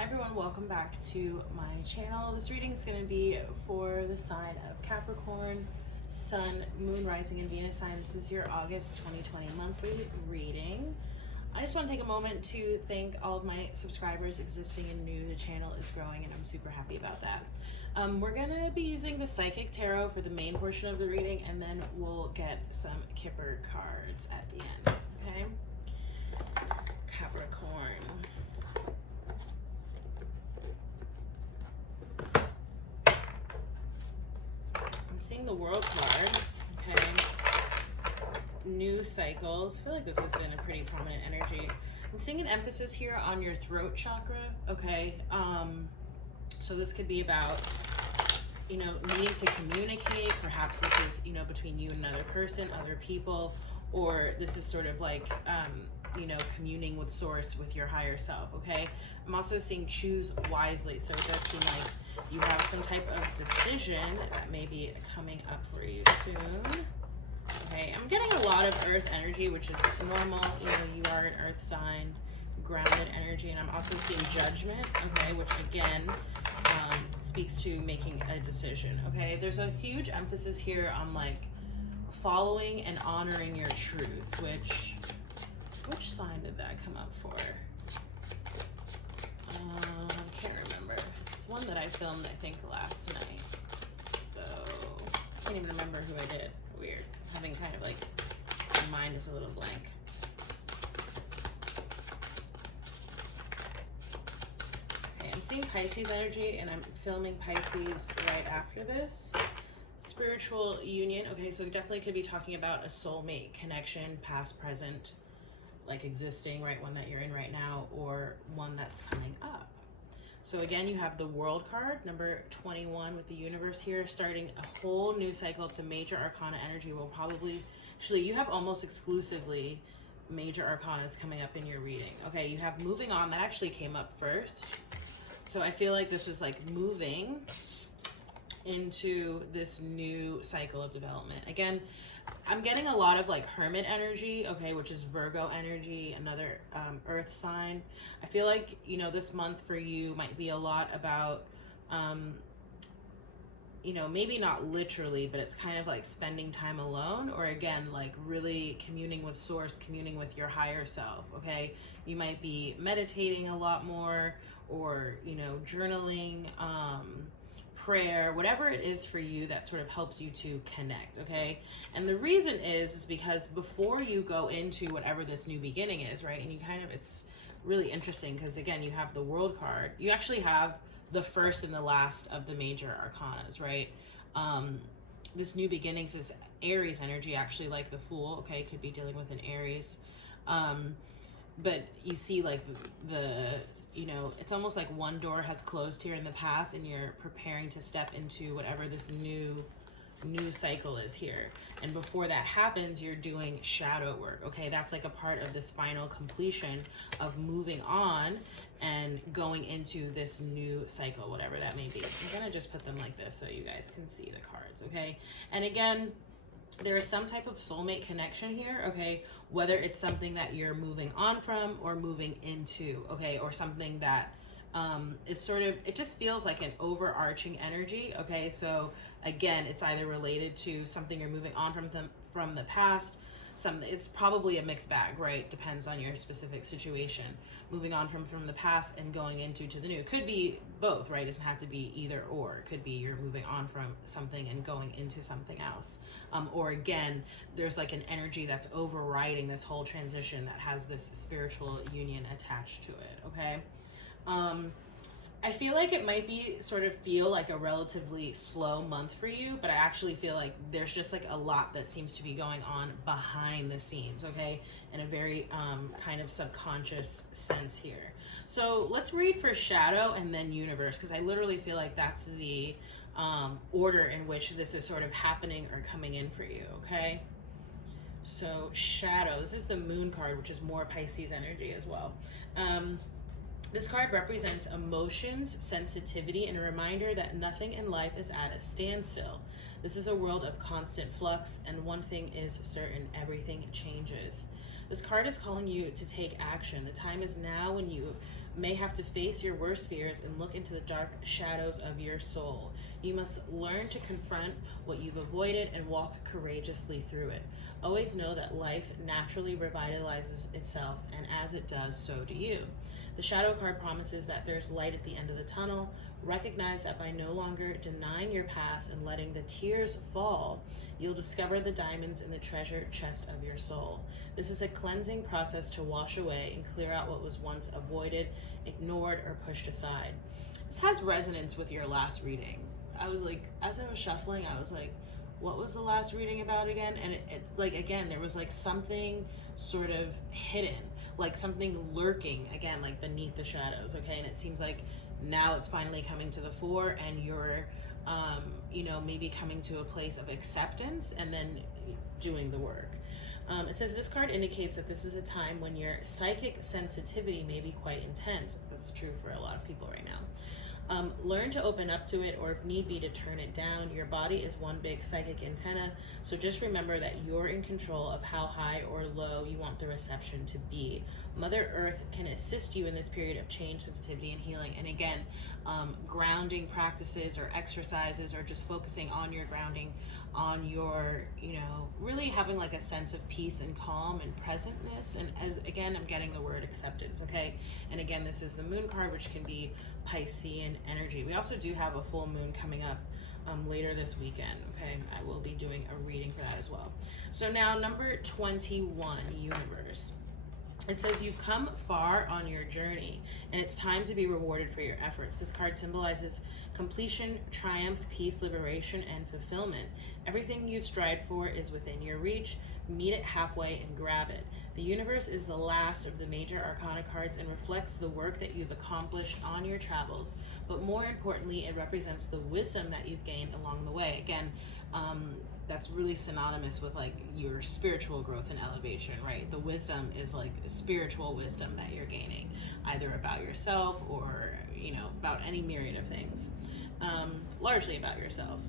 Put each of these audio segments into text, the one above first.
Hi everyone, welcome back to my channel. This reading is going to be for the sign of Capricorn, Sun, Moon, Rising, and Venus sign. This is your August 2020 monthly reading. I just want to take a moment to thank all of my subscribers, existing and new. The channel is growing and I'm super happy about that. We're going to be using the Psychic Tarot for the main portion of the reading, and then we'll get some Kipper cards at the end, okay? Capricorn. Seeing the World card, okay, new cycles. I feel like this has been a pretty prominent energy. I'm seeing an emphasis here on your throat chakra, okay, so this could be about, needing to communicate. Perhaps this is, between you and another person, other people, or this is sort of like, communing with source, with your higher self, okay? I'm also seeing choose wisely, so it does seem like you have some type of decision that may be coming up for you soon. Okay, I'm getting a lot of earth energy, which is normal. You are an earth sign, grounded energy, and I'm also seeing judgment, okay, which again speaks to making a decision, okay? There's a huge emphasis here on like following and honoring your truth, which sign did that come up for? I can't remember. It's one that I filmed, I think, last night. So I can't even remember who I did. Weird. Having kind of like, my mind is a little blank. Okay, I'm seeing Pisces energy, and I'm filming Pisces right after this. Spiritual union. Okay, so definitely could be talking about a soulmate connection, past, present, like existing, right, one that you're in right now, or one that's coming up. So again, you have the World card, number 21 with the universe here, starting a whole new cycle to major arcana energy. Will probably, actually, you have almost exclusively major arcanas coming up in your reading. Okay, you have moving on, that actually came up first. So I feel like this is like moving into this new cycle of development. Again, I'm getting a lot of like hermit energy, okay, which is Virgo energy, another earth sign. I feel like, this month for you might be a lot about, maybe not literally, but it's kind of like spending time alone, or again, like really communing with source, communing with your higher self, okay? You might be meditating a lot more, or, journaling, prayer, whatever it is for you that sort of helps you to connect, okay? And the reason is because before you go into whatever this new beginning is, right, and it's really interesting because again, you have the World card, you actually have the first and the last of the major arcanas, right? This new beginnings is Aries energy, actually, like the Fool, okay, could be dealing with an Aries, but you see like it's almost like one door has closed here in the past, and you're preparing to step into whatever this new cycle is here. And before that happens, you're doing shadow work, okay? That's like a part of this final completion of moving on and going into this new cycle, whatever that may be. I'm gonna just put them like this so you guys can see the cards, okay? And again, there is some type of soulmate connection here, okay? Whether it's something that you're moving on from or moving into, okay? Or something that is sort of, it just feels like an overarching energy, okay? So again, it's either related to something you're moving on from the past, it's probably a mixed bag, right? Depends on your specific situation. Moving on from the past and going into the new. Could be both, right? It doesn't have to be either or. It could be you're moving on from something and going into something else. Or again, there's like an energy that's overriding this whole transition that has this spiritual union attached to it, okay? I feel like it might be feel like a relatively slow month for you, but I actually feel like there's just like a lot that seems to be going on behind the scenes, okay? In a very kind of subconscious sense here. So let's read for shadow and then universe, because I literally feel like that's the order in which this is sort of happening or coming in for you, okay? So shadow, this is the Moon card, which is more Pisces energy as well. This card represents emotions, sensitivity, and a reminder that nothing in life is at a standstill. This is a world of constant flux, and one thing is certain, everything changes. This card is calling you to take action. The time is now when you may have to face your worst fears and look into the dark shadows of your soul. You must learn to confront what you've avoided and walk courageously through it. Always know that life naturally revitalizes itself, and as it does, so do you. The shadow card promises that there's light at the end of the tunnel. Recognize that by no longer denying your past and letting the tears fall, you'll discover the diamonds in the treasure chest of your soul. This is a cleansing process to wash away and clear out what was once avoided, ignored, or pushed aside. This has resonance with your last reading. I was like, as I was shuffling, I was like, what was the last reading about again? And it like, again, there was like something sort of hidden, like something lurking, again, like beneath the shadows, okay? And it seems like now it's finally coming to the fore, and you're, maybe coming to a place of acceptance and then doing the work. It says this card indicates that this is a time when your psychic sensitivity may be quite intense. That's true for a lot of people right now. Learn to open up to it, or if need be, to turn it down. Your body is one big psychic antenna, so just remember that you're in control of how high or low you want the reception to be. Mother Earth can assist you in this period of change, sensitivity, and healing. And again, grounding practices or exercises, or just focusing on your grounding, on your, really having like a sense of peace and calm and presentness. And as again, I'm getting the word acceptance, okay? And again, this is the moon card, which can be Piscean energy. We also do have a full moon coming up later this weekend, okay? I will be doing a reading for that as well. So now number 21, universe. It says you've come far on your journey, and it's time to be rewarded for your efforts. This card symbolizes completion, triumph, peace, liberation, and fulfillment. Everything you strive for is within your reach. Meet it halfway and grab it. The universe is the last of the major arcana cards and reflects the work that you've accomplished on your travels, but more importantly, it represents the wisdom that you've gained along the way. Again, that's really synonymous with like your spiritual growth and elevation, right? The wisdom is like spiritual wisdom that you're gaining, either about yourself or, about any myriad of things, largely about yourself.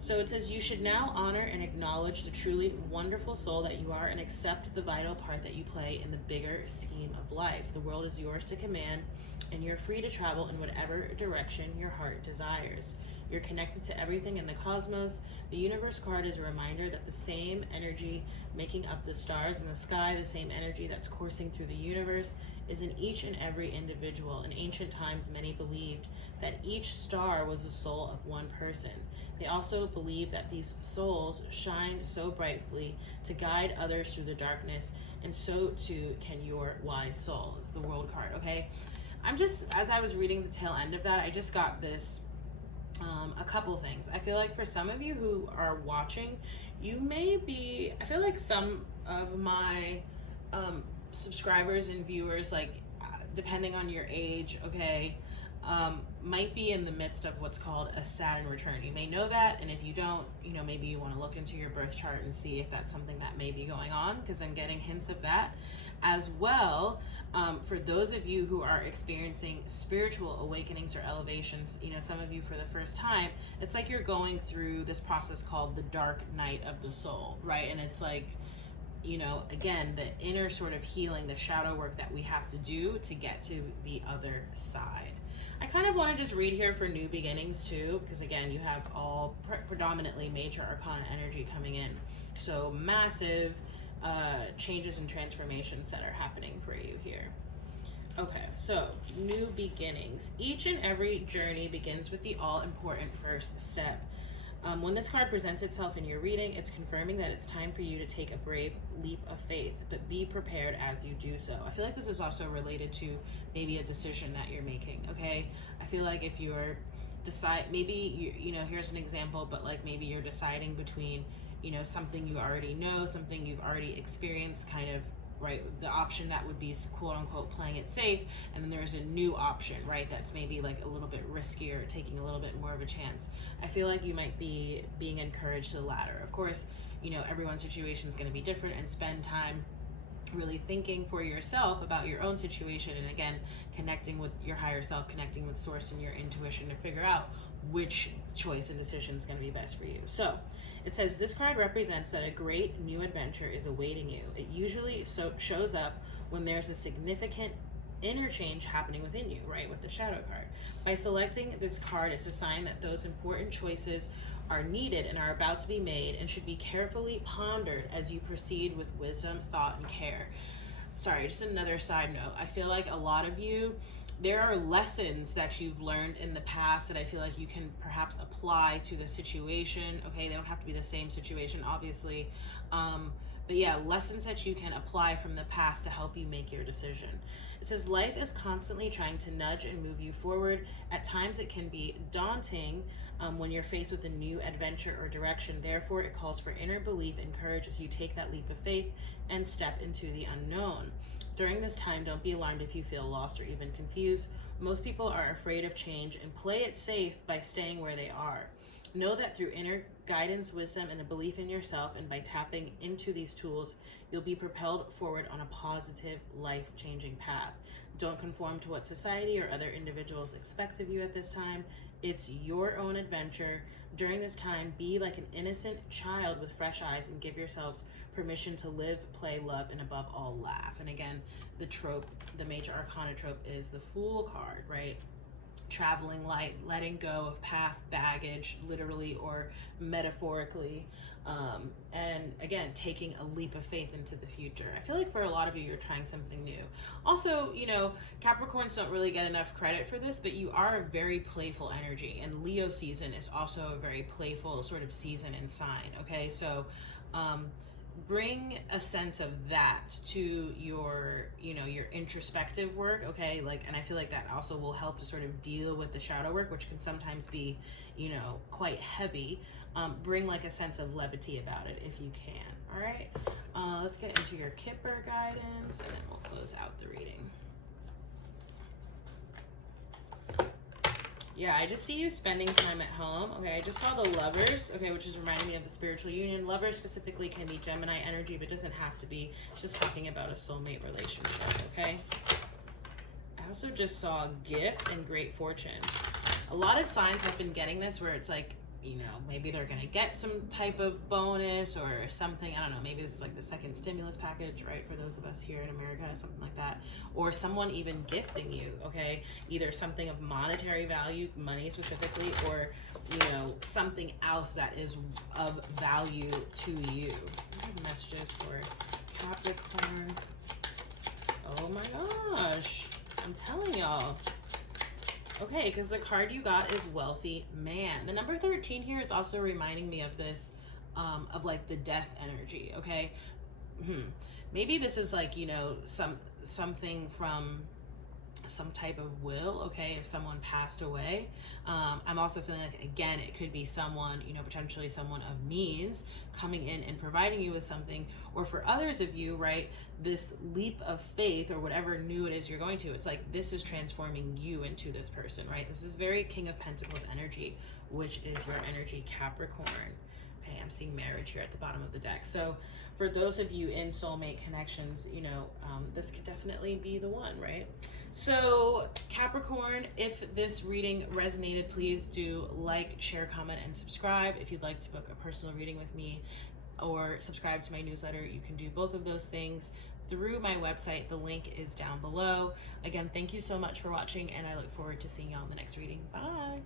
So it says you should now honor and acknowledge the truly wonderful soul that you are, and accept the vital part that you play in the bigger scheme of life. The world is yours to command, and you're free to travel in whatever direction your heart desires. You're connected to everything in the cosmos. The universe card is a reminder that the same energy making up the stars in the sky, the same energy that's coursing through the universe, is in each and every individual. In ancient times, many believed that each star was the soul of one person. They also believed that these souls shined so brightly to guide others through the darkness, and so too can your wise soul. Is the world card, okay? As I was reading the tail end of that, I just got this, a couple things. I feel like for some of you who are watching, I feel like some of my subscribers and viewers, like depending on your age, okay, might be in the midst of what's called a Saturn return. You may know that, and if you don't, maybe you want to look into your birth chart and see if that's something that may be going on, because I'm getting hints of that as well. For those of you who are experiencing spiritual awakenings or elevations, some of you for the first time, it's like you're going through this process called the dark night of the soul, right? And it's like, again, the inner sort of healing, the shadow work that we have to do to get to the other side. I kind of want to just read here for new beginnings too, because again, you have all predominantly major arcana energy coming in. So massive changes and transformations that are happening for you here. Okay, so new beginnings. Each and every journey begins with the all-important first step. When this card presents itself in your reading, it's confirming that it's time for you to take a brave leap of faith, but be prepared as you do so. I feel like this is also related to maybe a decision that you're making, okay? I feel like if you're here's an example, but like maybe you're deciding between, something you already know, something you've already experienced, kind of, right? The option that would be quote unquote playing it safe, and then there's a new option, right? That's maybe like a little bit riskier, taking a little bit more of a chance. I feel like you might be being encouraged to the latter. Of course, everyone's situation is going to be different, and spend time really thinking for yourself about your own situation, and again, connecting with your higher self, connecting with source and your intuition to figure out which choice and decision is going to be best for you. So it says this card represents that a great new adventure is awaiting you. It usually shows up when there's a significant interchange happening within you, right, with the shadow card. By selecting this card, it's a sign that those important choices are needed and are about to be made and should be carefully pondered as you proceed with wisdom, thought, and care. Sorry, just another side note. I feel like a lot of you, there are lessons that you've learned in the past that I feel like you can perhaps apply to the situation. Okay, they don't have to be the same situation, obviously. But yeah, lessons that you can apply from the past to help you make your decision. It says life is constantly trying to nudge and move you forward. At times it can be daunting when you're faced with a new adventure or direction. Therefore, it calls for inner belief and courage as you take that leap of faith and step into the unknown. During this time, don't be alarmed if you feel lost or even confused. Most people are afraid of change and play it safe by staying where they are. Know that through inner guidance, wisdom, and a belief in yourself, and by tapping into these tools, you'll be propelled forward on a positive, life-changing path. Don't conform to what society or other individuals expect of you at this time. It's your own adventure. During this time, be like an innocent child with fresh eyes and give yourselves permission to live, play, love, and above all, laugh. And again, the trope, the major arcana trope is the Fool card, right? Traveling light, letting go of past baggage, literally or metaphorically, and again, taking a leap of faith into the future. I feel like for a lot of you, you're trying something new. Also, you know, Capricorns don't really get enough credit for this, but you are a very playful energy, and Leo season is also a very playful sort of season and sign, okay? So bring a sense of that to your, you know, your introspective work, okay? Like, and I feel like that also will help to sort of deal with the shadow work, which can sometimes be, you know, quite heavy. Bring like a sense of levity about it if you can, all right? Let's get into your Kipper guidance, and then we'll close out the reading. Yeah, I just see you spending time at home. Okay, I just saw the Lovers, okay, which is reminding me of the spiritual union. Lovers specifically can be Gemini energy, but doesn't have to be. It's just talking about a soulmate relationship, okay? I also just saw gift and great fortune. A lot of signs have been getting this where it's like, you know, maybe they're going to get some type of bonus or something. I don't know. Maybe this is like the second stimulus package, right? For those of us here in America, something like that. Or someone even gifting you, okay? Either something of monetary value, money specifically, or, you know, something else that is of value to you. What are the messages for Capricorn? Oh my gosh. I'm telling y'all. Okay, because the card you got is Wealthy Man. The number 13 here is also reminding me of this, of like the death energy, okay? Maybe this is like, you know, something from some type of will, okay, if someone passed away. I'm also feeling like, again, it could be someone, you know, potentially someone of means coming in and providing you with something, or for others of you, right, this leap of faith or whatever new it is you're going to, it's like this is transforming you into this person, right? This is very King of Pentacles energy, which is your energy, Capricorn. Okay, I'm seeing marriage here at the bottom of the deck. So for those of you in soulmate connections, you know, this could definitely be the one, right? So Capricorn, if this reading resonated, please do like, share, comment, and subscribe. If you'd like to book a personal reading with me or subscribe to my newsletter, you can do both of those things through my website. The link is down below. Again, thank you so much for watching, and I look forward to seeing you on the next reading. Bye.